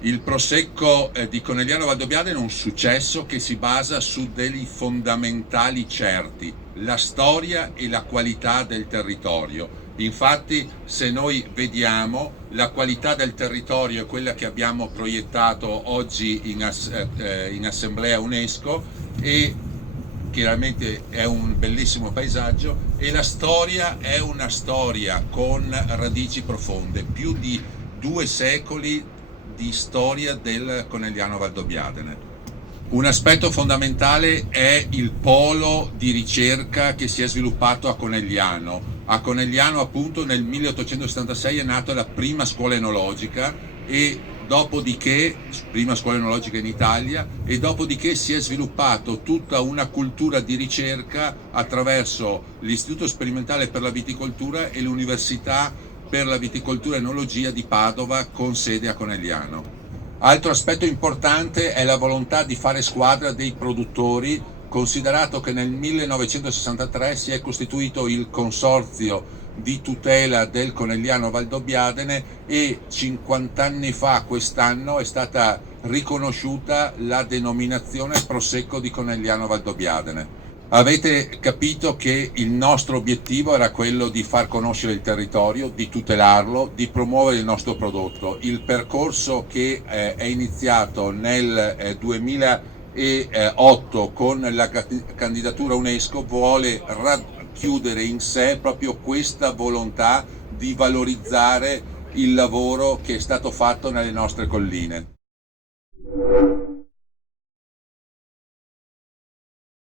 Il prosecco di Conegliano Valdobbiadene è un successo che si basa su dei fondamentali certi, la storia e la qualità del territorio. Infatti, se noi vediamo, la qualità del territorio è quella che abbiamo proiettato oggi in Assemblea UNESCO, e chiaramente è un bellissimo paesaggio, e la storia è una storia con radici profonde, più di 2 secoli di storia del Conegliano Valdobbiadene. Un aspetto fondamentale è il polo di ricerca che si è sviluppato a Conegliano. A Conegliano, appunto, nel 1876 è nata la prima scuola enologica, e dopodiché, prima scuola enologica in Italia, e dopodiché si è sviluppato tutta una cultura di ricerca attraverso l'Istituto Sperimentale per la Viticoltura e l'Università per la Viticoltura e Enologia di Padova, con sede a Conegliano. Altro aspetto importante è la volontà di fare squadra dei produttori, considerato che nel 1963 si è costituito il Consorzio di tutela del Conegliano Valdobbiadene, e 50 anni fa quest'anno è stata riconosciuta la denominazione Prosecco di Conegliano Valdobbiadene. Avete capito che il nostro obiettivo era quello di far conoscere il territorio, di tutelarlo, di promuovere il nostro prodotto. Il percorso che è iniziato nel 2008 con la candidatura UNESCO vuole racchiudere in sé proprio questa volontà di valorizzare il lavoro che è stato fatto nelle nostre colline.